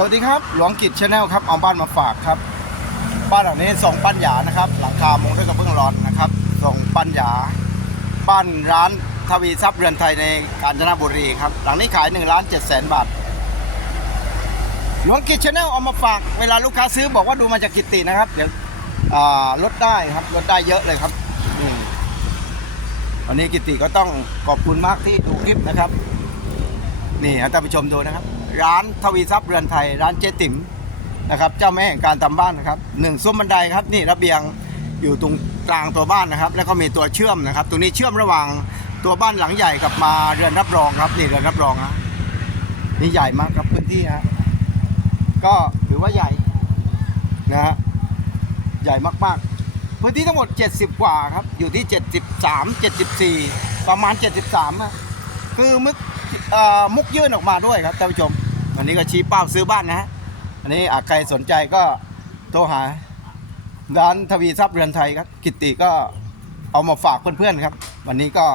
สวัสดีครับ หลวงกิจชาแนลครับ เอาบ้านมาฝากครับ บ้านหลังนี้ส่งปั้นหยานะครับ หลังคามุงด้วยกระเบื้องร้อนนะครับส่งปั้นหยาบ้านร้านทวีทรัพย์เรือนไทยในกาญจนบุรีครับ หลังนี้ขาย1ล้าน7แสนบาท หลวงกิจชาแนลเอามาฝาก เวลาลูกค้าซื้อบอกว่าดูมาจากกิตตินะครับ เดี๋ยวอ่าลดได้ครับ ลดได้เยอะเลยครับวันนี้กิตติก็ต้องขอบคุณมากที่ดูคลิปนะครับ นี่ท่านผู้ชมดูนะครับ ร้านทวีทรัพย์เรือนไทย ร้านเจ๊ติ๋มนะครับ เจ้าแม่แห่งการทำบ้านนะครับหนึ่งซุ้มบันไดครับนี่ระเบียงอยู่ตรงกลางตัวบ้านนะครับ แล้วก็มีตัวเชื่อมนะครับ ตรงนี้เชื่อมระหว่างตัวบ้านหลังใหญ่กับมาเรือนรับรองครับนี่เรือนรับรองนะนี่ใหญ่มากครับพื้นที่ฮะก็ถือว่าใหญ่นะฮะใหญ่มากๆ พื้นที่ทั้งหมด 70 กว่าครับ อยู่ที่ 73 74 ประมาณ 73อะคือมึกเอ่อ มุกยื่นออกมาด้วยครับท่านผู้ชมอันนี้ก็ชี้เป้าซื้อบ้านนะฮะอันนี้อาใครสนใจก็โทรหาร้านทวีทรัพย์เรือนไทยครับ กิติก็เอามาฝากเพื่อนๆครับ วันนี้ก็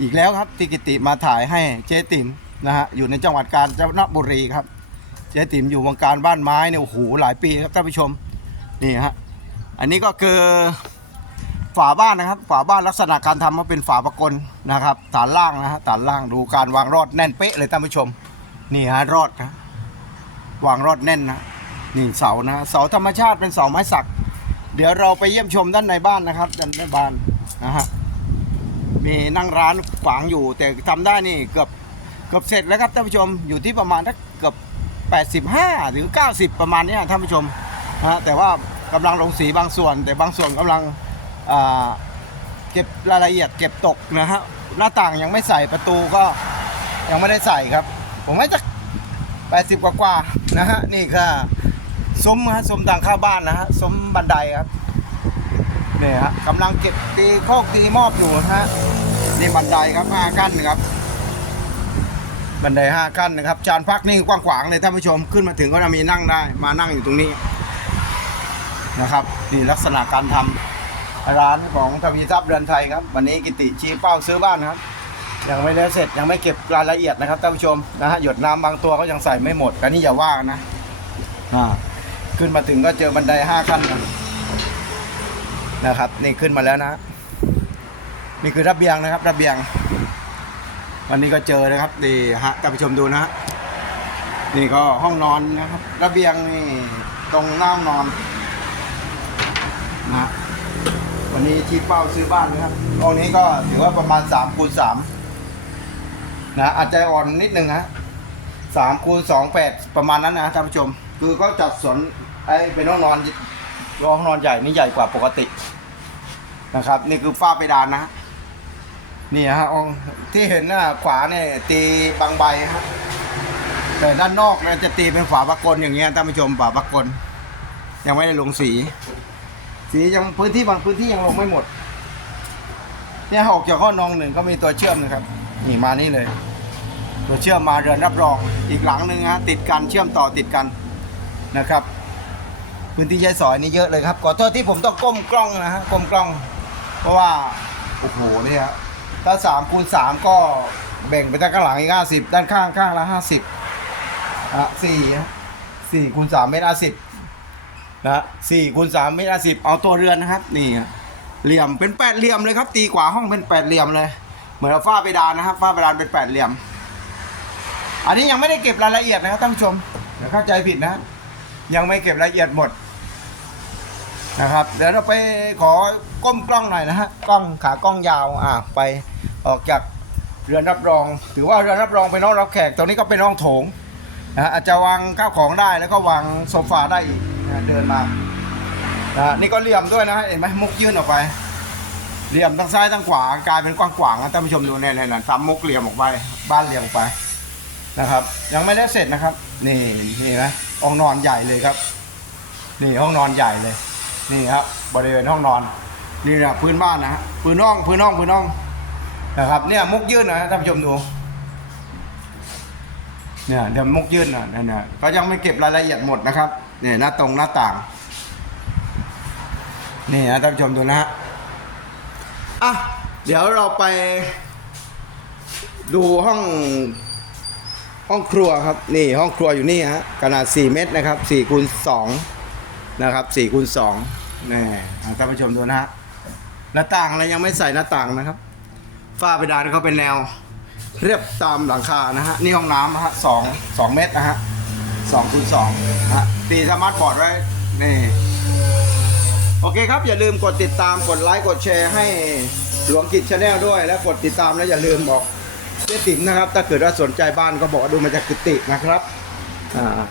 อีกแล้วครับที่กิตติมาถ่ายให้เจ๊ติ๋มนะฮะอยู่ในจังหวัดกาญจนบุรีครับ เจ๊ติ๋มอยู่วงการบ้านไม้เนี่ยโอ้โหหลายปีครับท่านผู้ชมนี่ฮะอันนี้ก็คือ ฝาบ้านนะครับ ฝาบ้านลักษณะการทำมันเป็นฝาประกลนะครับฐานล่างนะฮะฐานล่างดูการวางรอดแน่นเป๊ะเลยท่านผู้ชม นี่ฮะรอดนะวางรอดแน่นนะนี่เสานะเสาธรรมชาติเป็นเสาไม้สัก เดี๋ยวเราไปเยี่ยมชมด้านในบ้านนะครับด้านในบ้านนะฮะมีนั่งร้านขวางอยู่ แต่ทำได้นี่เกือบเกือบเสร็จแล้วครับท่านผู้ชมอยู่ที่ประมาณสักเกือบ85หรือ90 ประมาณนี้ท่านผู้ชมนะฮะแต่ว่ากำลังลงสีบางส่วน แต่บางส่วนกำลัง อ่าเก็บรายละเอียดเก็บตกนะฮะหน้าต่างยังไม่ใส่ประตูก็ยังไม่ได้ใส่ครับ ผมให้จะแปดสิบกว่านะฮะนี่คือซุ้มฮะซุ้มทางข้าบ้านนะฮะซุ้มบันไดครับนี่ฮะกำลังเก็บตีโคกตีมอบอยู่นะฮะนี่บันไดครับห้าขั้นนะครับ บันไดห้าขั้นนะครับ จานพักนี่กว้างขวางเลยท่านผู้ชมขึ้นมาถึงก็จะมีนั่งได้ มานั่งอยู่ตรงนี้นะครับนี่ลักษณะการทำ ร้านของทวีทรัพย์เรือนไทยครับ วันนี้กิติชี้เป้าซื้อบ้านครับ ยังไม่ได้เสร็จยังไม่เก็บรายละเอียดนะครับท่านผู้ชมนะฮะหยดน้ำบางตัวก็ยังใส่ไม่หมดอันนี้อย่าว่านะอ่าขึ้นมาถึงก็เจอบันไดห้าขั้นนะนะครับ นี่ขึ้นมาแล้วนะนี่คือระเบียงนะครับระเบียง วันนี้ก็เจอนะครับดีฮะท่านผู้ชมดูนะฮะนี่ก็ห้องนอนนะครับ ระเบียงนี่ตรงหน้าห้องนอนนะ นนี้ชี้เป้าซื้อบ้านนะครับตรงนี้ก็ถือว่าประมาณ3คูณ3นะอาจจะอ่อนนิดนึงนะสามคูณสองแปดประมาณนั้นนะท่านผู้ชม คือก็จัดสวนไอ้เป็นห้องนอนห้องนอนใหญ่นี่ใหญ่กว่าปกตินะครับ นี่คือฝ้าเพดานนะนี่ฮะองที่เห็นหน้าขวาเนี่ยตีบางใบฮะแต่ด้านนอกเนี่ยจะตีเป็นฝาปะกลอย่างเงี้ยท่านผู้ชมฝาปะกลยังไม่ได้ลงสี สียังพื้นที่บางพื้นที่ยังลงไม่หมด เนี่ยออกจากข้อนองหนึ่งก็มีตัวเชื่อมนะครับ นี่มานี่เลย ตัวเชื่อมมาเรือนรับรองอีกหลังหนึ่งฮะติดกันเชื่อมต่อติดกันนะครับ พื้นที่ใช้สอยนี่เยอะเลยครับขอโทษที่ผมต้องก้มกล้องนะฮะก้มกล้อง เพราะว่าโอ้โหเนี่ยฮะถ้าสามคูณสามก็แบ่งไปด้านข้างหลังอีกห้าสิบด้านข้างข้างละห้าสิบอะสี่สี่คูณสามเมตรห้าสิบ นะสี่คูณสามเมตรห้สิบเอาตัวเรือนนะครับ นี่เหลี่ยมเป็นแปดเหลี่ยมเลยครับ ตีกว่าห้องเป็นแปดเหลี่ยมเลย เหมือนเอาฝ้าเพดานนะครับฝ้าเพดานเป็นแปดเหลี่ยม อันนี้ยังไม่ได้เก็บรายละเอียดนะครับท่านผู้ชมอย่าเข้าใจผิดนะ ยังไม่เก็บรายละเอียดหมดนะครับเดี๋ยวเราไปขอก้มกล้องหน่อยนะฮะกล้องขากล้องยาวอ่าไปออกจากเรือนรับรอง ถือว่าเรือนรับรองเป็นห้องรับแขกตรงนี้ก็เป็นห้องโถงนะฮะอาจจะวางข้าวของได้แล้วก็วางโซฟาได้อีก เดินมานะนี่ก็เหลี่ยมด้วยนะเห็นไหมมุกยื่นออกไป เหลี่ยมทั้งซ้ายทั้งขวากลายเป็นกว้างๆนะท่านผู้ชมดูเนี่ยเนี่ยทำมุกเหลี่ยมออกไป บ้านเหลี่ยมออกไปนะครับ ยังไม่ได้เสร็จนะครับ นี่นี่นะห้องนอนใหญ่เลยครับ นี่ห้องนอนใหญ่เลย นี่ครับบริเวณห้องนอนนี่นะพื้นบ้านนะฮะพื้นห้องพื้นห้องพื้นห้องนะครับ เนี่ยมุกยื่นนะท่านผู้ชมดูเนี่ยเดี๋ยวมุกยื่นอะนั่นน่ะก็ยังไม่เก็บรายละเอียดหมดนะครับ เนี่ยหน้าตรงหน้าต่าง นี่นะท่านผู้ชมดูนะฮะอะเดี๋ยวเราไป ดูห้องห้องครัวครับนี่ห้องครัวอยู่นี่ฮะขนาด 4 เมตรนะครับ4คูณ2นะครับ4คูณ2นี่ท่านผู้ชมดูนะฮะหน้าต่างเรายังไม่ใส่หน้าต่างนะครับ ฝ้าเพดานเขาเป็นแนว เรียบตามหลังคานะฮะนี่ห้องน้ำนะฮะสองสองเมตรนะฮะสองคูณสองนะฮะ ตีสมาร์ทบอร์ดไว้ นี่ โอเคครับ อย่าลืมกดติดตามกดไลค์กดแชร์ให้หลวงกิจชาแนลด้วย แล้วกดติดตามแล้วอย่าลืมบอกเจ๊ติ๋มนะครับ ถ้าเกิดว่าสนใจบ้านก็บอกว่าดูมาจากกิตตินะครับ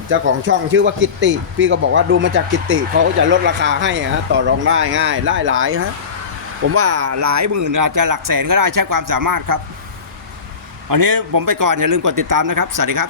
เจ้าของช่องชื่อว่ากิตติพี่ก็บอกว่าดูมาจากกิตติเขาจะลดราคาให้ฮะต่อรองได้ง่ายได้หลายฮะผมว่าหลายหมื่นอาจจะหลักแสนก็ได้ใช้ความสามารถครับวันนี้ผมไปก่อนอย่าลืมกดติดตามนะครับ สวัสดีครับ